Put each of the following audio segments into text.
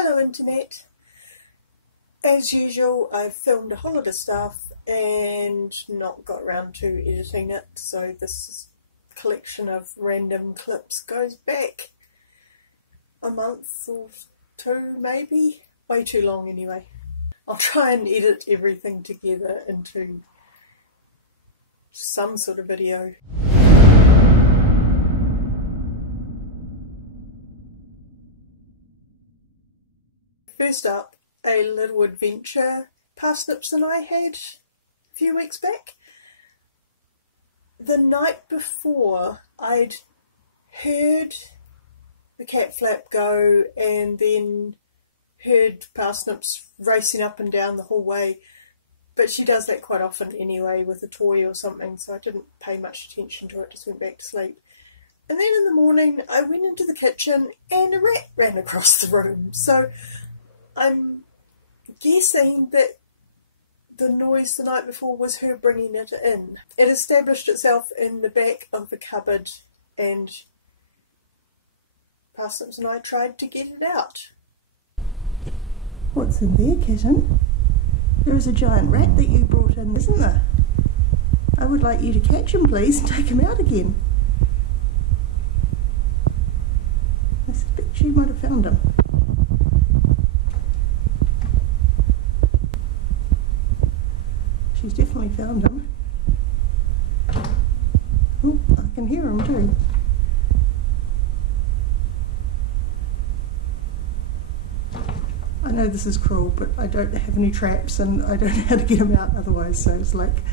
Hello Internet. As usual, I've filmed a whole lot of stuff and not got around to editing it, so this collection of random clips goes back a month or two maybe, way too long anyway. I'll try and edit everything together into some sort of video. First up, a little adventure Parsnips and I had a few weeks back. The night before, I'd heard the cat flap go and then heard Parsnips racing up and down the hallway, but she does that quite often anyway with a toy or something, so I didn't pay much attention to it, just went back to sleep. And then in the morning I went into the kitchen and a rat ran across the room, so I'm guessing that the noise the night before was her bringing it in. It established itself in the back of the cupboard and Parsnips and I tried to get it out. What's in there, kitten? There is a giant rat that you brought in, isn't there? I would like you to catch him, please, and take him out again. I suspect you might have found him. She's definitely found him. Oh, I can hear him too. I know this is cruel, but I don't have any traps and I don't know how to get him out otherwise, so it's like,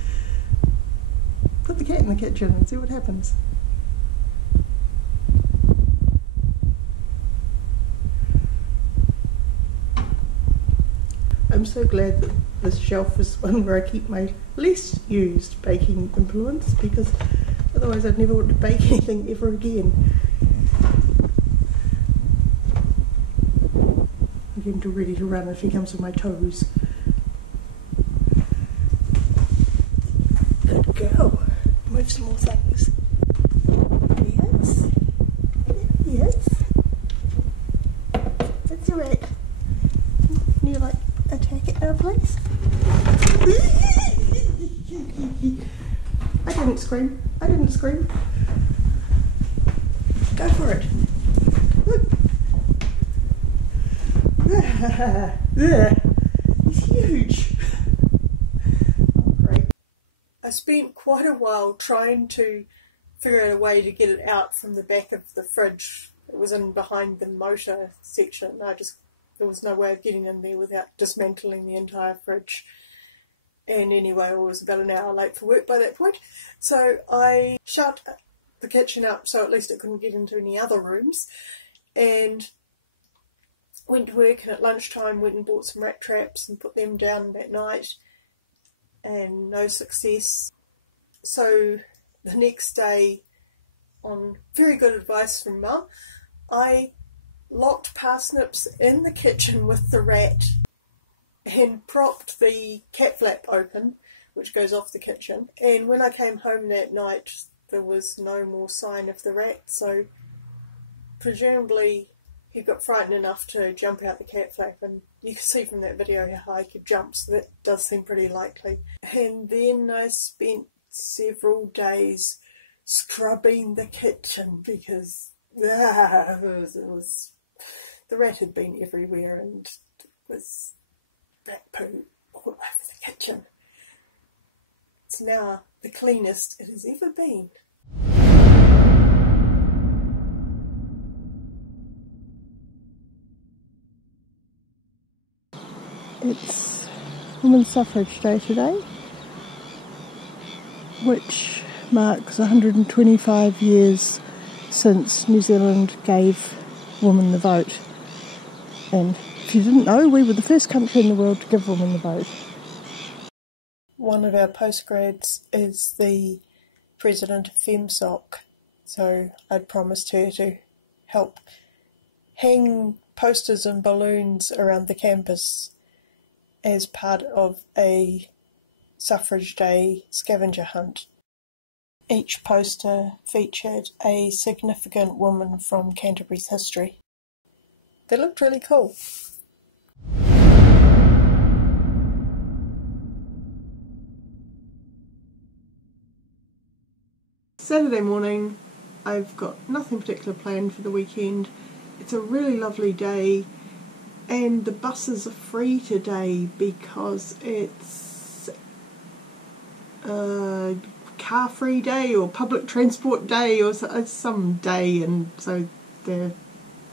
put the cat in the kitchen and see what happens. I'm so glad that this shelf is one where I keep my least used baking implements, because otherwise I'd never want to bake anything ever again. I'm getting too ready to run if he comes to my toes. Good girl. Move some more things. Yes. Yes. That's a rat. Can you like attack it now, please? I didn't scream. I didn't scream. Go for it. He's huge. Oh, great. I spent quite a while trying to figure out a way to get it out from the back of the fridge. It was in behind the motor section. There was no way of getting in there without dismantling the entire fridge. And anyway, I was about an hour late for work by that point. So I shut the kitchen up so at least it couldn't get into any other rooms. And went to work, and at lunchtime went and bought some rat traps and put them down that night. And no success. So the next day, on very good advice from Mum, I locked Parsnips in the kitchen with the rat and propped the cat flap open, which goes off the kitchen. And when I came home that night, there was no more sign of the rat, so presumably he got frightened enough to jump out the cat flap, and you can see from that video how high he could jump, so that does seem pretty likely. And then I spent several days scrubbing the kitchen because the rat had been everywhere and it was rat poo all over the kitchen. It's now the cleanest it has ever been. It's Women's Suffrage Day today, which marks 125 years since New Zealand gave women the vote. And if you didn't know, we were the first country in the world to give women the vote. One of our postgrads is the president of FemSoc, so I'd promised her to help hang posters and balloons around the campus as part of a Suffrage Day scavenger hunt. Each poster featured a significant woman from Canterbury's history. They looked really cool. Saturday morning, I've got nothing particular planned for the weekend. It's a really lovely day and the buses are free today because it's a car free day or public transport day or some day, and so they've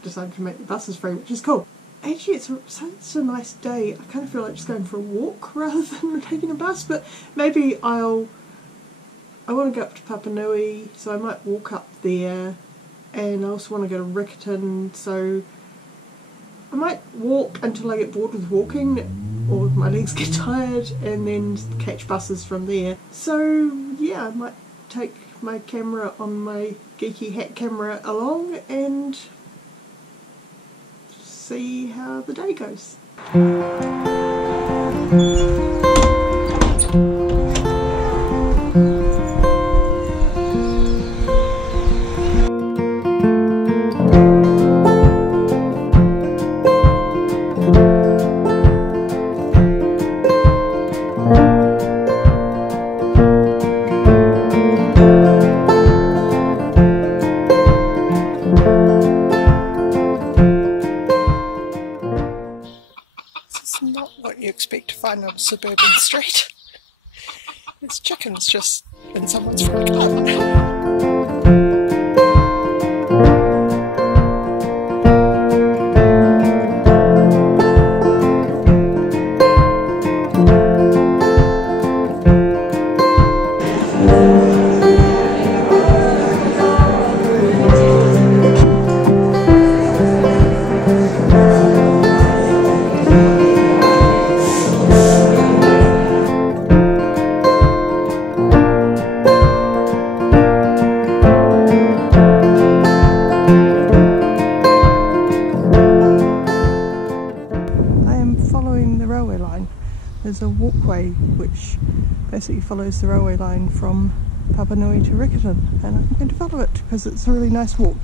decided to make the buses free, which is cool. Actually, it's a nice day. I kind of feel like just going for a walk rather than taking a bus, but maybe I want to go up to Papanui, so I might walk up there, and I also want to go to Riccarton, so I might walk until I get bored with walking or my legs get tired, and then catch buses from there. So yeah, I might take my camera on my geeky hat camera along and see how the day goes. Not what you expect to find on a suburban street. There's chickens just in someone's front garden. There's a walkway which basically follows the railway line from Papanui to Riccarton, and I'm going to follow it because it's a really nice walk.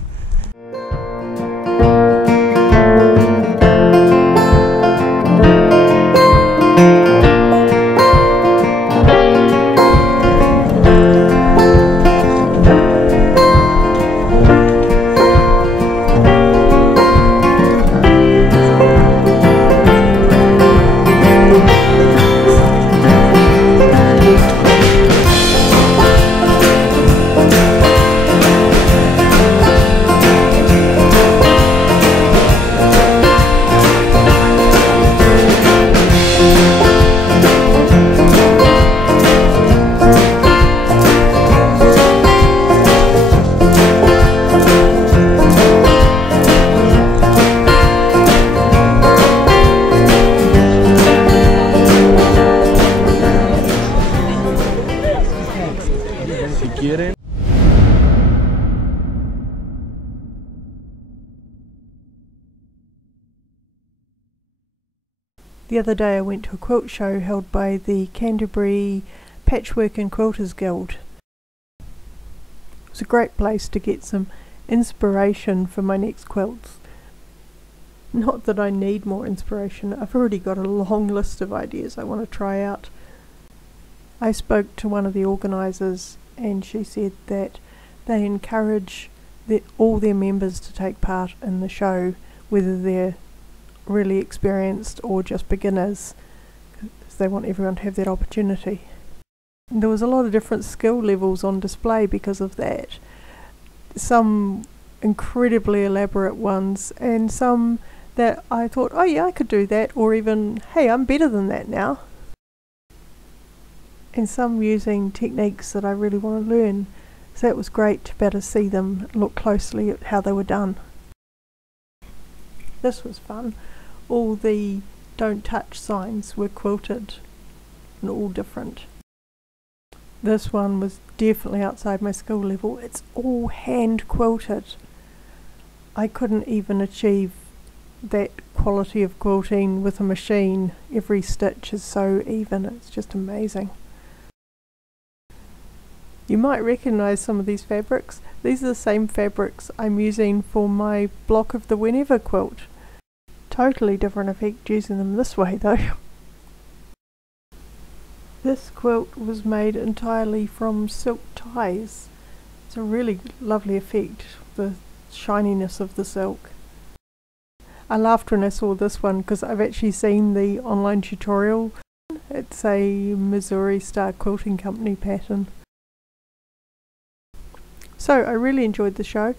The other day I went to a quilt show held by the Canterbury Patchwork and Quilters Guild. It was a great place to get some inspiration for my next quilts. Not that I need more inspiration, I've already got a long list of ideas I want to try out. I spoke to one of the organisers and she said that they encourage all their members to take part in the show, whether they're really experienced or just beginners, because they want everyone to have that opportunity. And there was a lot of different skill levels on display because of that. Some incredibly elaborate ones and some that I thought, oh yeah, I could do that, or even, hey, I'm better than that now. And some using techniques that I really want to learn. So it was great to better see them, look closely at how they were done. This was fun. All the don't touch signs were quilted and all different. This one was definitely outside my skill level. It's all hand quilted. I couldn't even achieve that quality of quilting with a machine. Every stitch is so even, it's just amazing. You might recognise some of these fabrics. These are the same fabrics I'm using for my block of the Whenever quilt. Totally different effect using them this way though. This quilt was made entirely from silk ties, It's a really lovely effect, the shininess of the silk. I laughed when I saw this one because I've actually seen the online tutorial. It's a Missouri Star Quilting Company pattern. So I really enjoyed the show.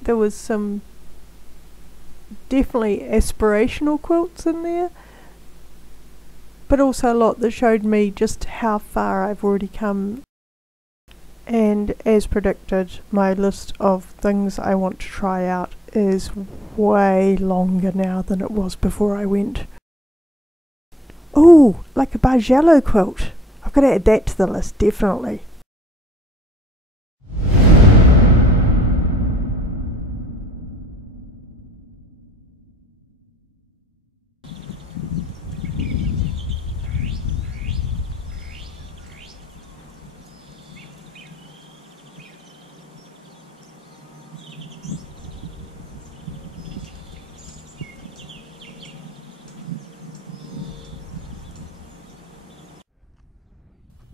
There was some definitely aspirational quilts in there, but also a lot that showed me just how far I've already come. And as predicted, my list of things I want to try out is way longer now than it was before I went. Ooh, like a Bargello quilt. I've got to add that to the list, definitely.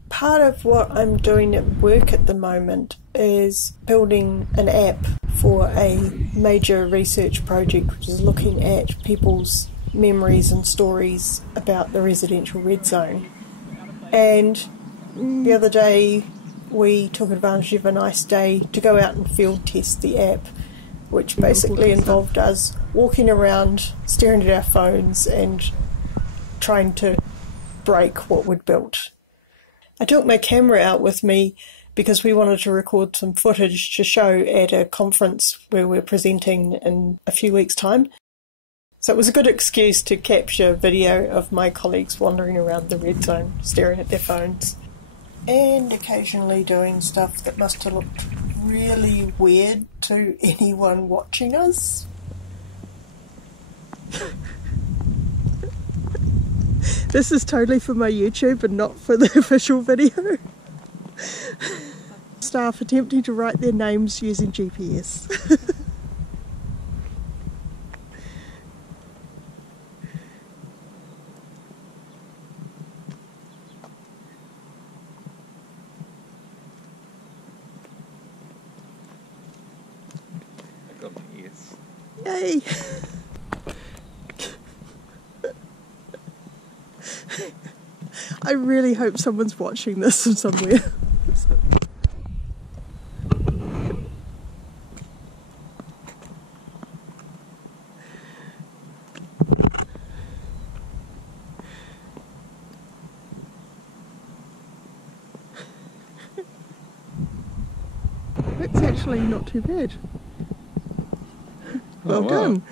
Part of what I'm doing at work at the moment is building an app for a major research project which is looking at people's memories and stories about the residential red zone. And the other day we took advantage of a nice day to go out and field test the app, which basically involved us walking around, staring at our phones and trying to break what we'd built. I took my camera out with me because we wanted to record some footage to show at a conference where we're presenting in a few weeks' time. So it was a good excuse to capture video of my colleagues wandering around the red zone, staring at their phones, and occasionally doing stuff that must have looked really weird to anyone watching us. This is totally for my YouTube and not for the official video. Staff attempting to write their names using GPS. I got my ears. Yay! I really hope someone's watching this from somewhere. That's actually not too bad. Well done.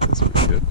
That's pretty good.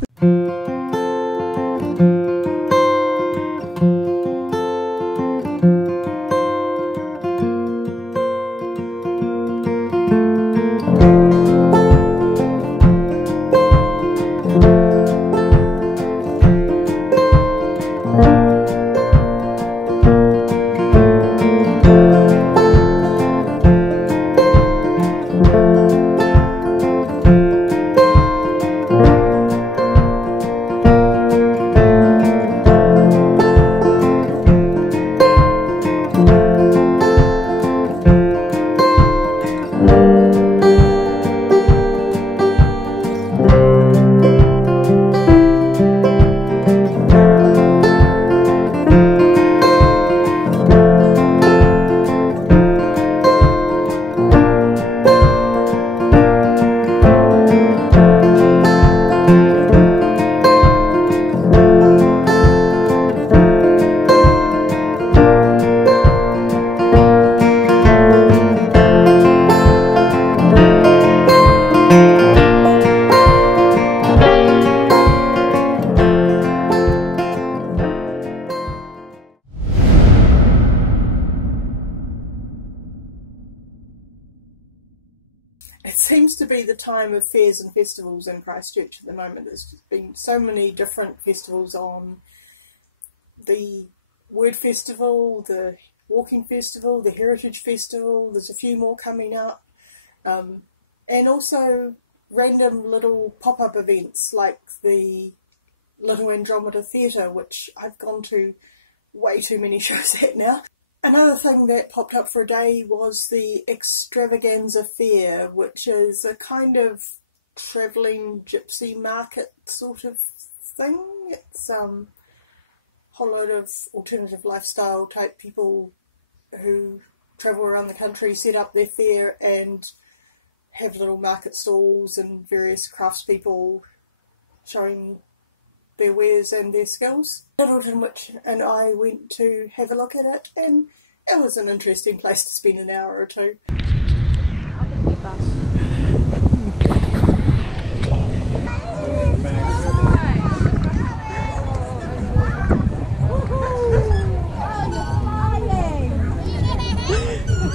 It seems to be the time of fairs and festivals in Christchurch at the moment. There's been so many different festivals on. The Word Festival, the Walking Festival, the Heritage Festival, there's a few more coming up. And also random little pop-up events like the Little Andromeda Theatre, which I've gone to way too many shows at now. Another thing that popped up for a day was the Extravaganza Fair, which is a kind of travelling gypsy market sort of thing. It's a whole load of alternative lifestyle type people who travel around the country, set up their fair and have little market stalls and various craftspeople showing their wares and their skills. Littleton Witch and I went to have a look at it, and it was an interesting place to spend an hour or two.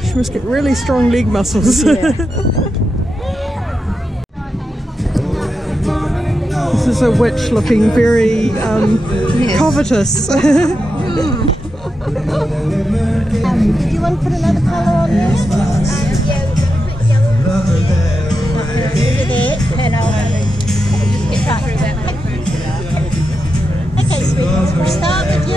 She must get really strong leg muscles. Yeah. This is a witch looking very covetous. Do you want to put another colour on this? Yeah, we're going to put yellow on there. And I'll just get that through that. Okay, sweetie, we'll start with you.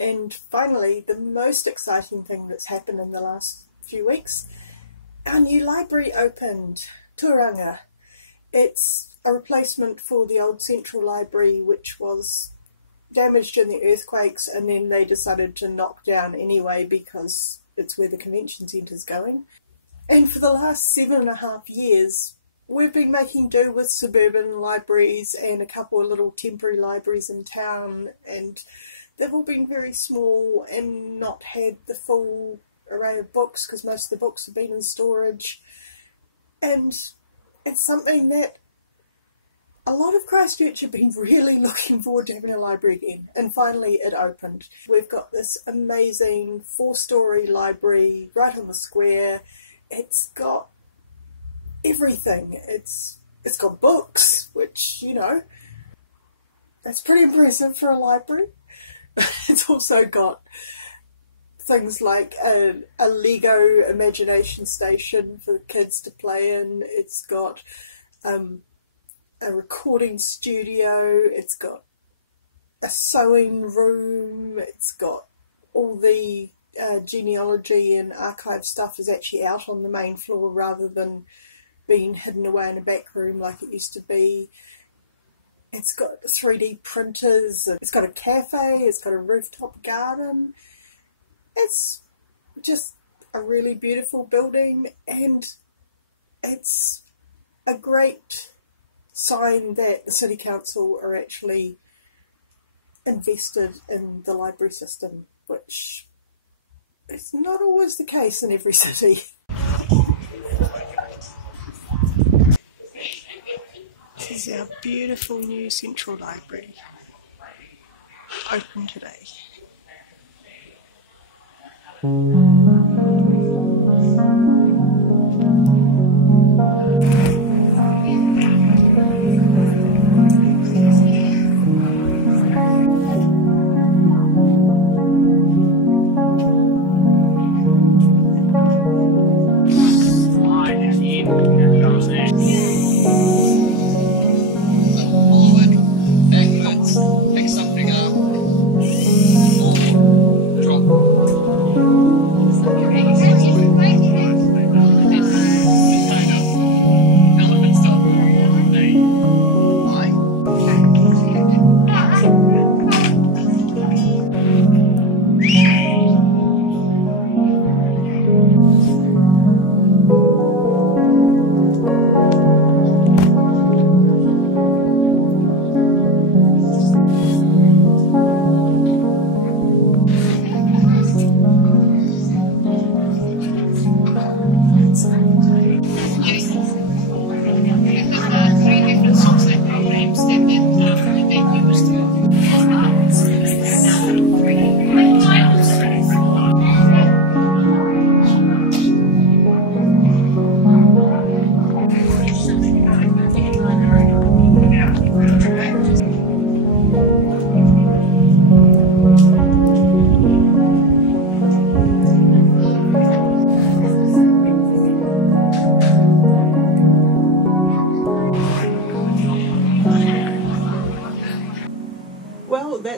And finally, the most exciting thing that's happened in the last few weeks, our new library opened, Turanga. It's a replacement for the old Central Library, which was damaged in the earthquakes, and then they decided to knock down anyway because it's where the convention centre's going. And for the last 7.5 years, we've been making do with suburban libraries and a couple of little temporary libraries in town, and they've all been very small and not had the full array of books because most of the books have been in storage. And it's something that a lot of Christchurch have been really looking forward to having a library again. And finally it opened. We've got this amazing 4-storey library right on the square. It's got everything. It's got books, which, you know, that's pretty impressive for a library. It's also got things like a Lego imagination station for the kids to play in. It's got a recording studio. It's got a sewing room. It's got all the genealogy and archive stuff is actually out on the main floor rather than being hidden away in a back room like it used to be. It's got 3D printers, it's got a cafe, it's got a rooftop garden. It's just a really beautiful building, and it's a great sign that the City Council are actually invested in the library system, which is not always the case in every city. This is our beautiful new Central Library, open today.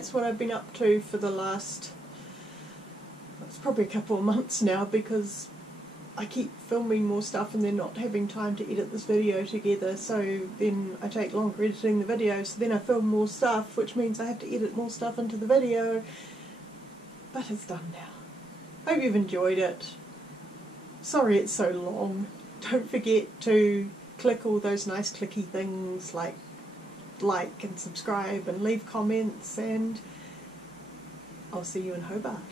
that's what I've been up to for the last, it's probably a couple of months now, because I keep filming more stuff and then not having time to edit this video together, so then I take longer editing the video, so then I film more stuff, which means I have to edit more stuff into the video. But it's done now. Hope you've enjoyed it. Sorry it's so long. Don't forget to click all those nice clicky things like and subscribe and leave comments, and I'll see you in Hobart.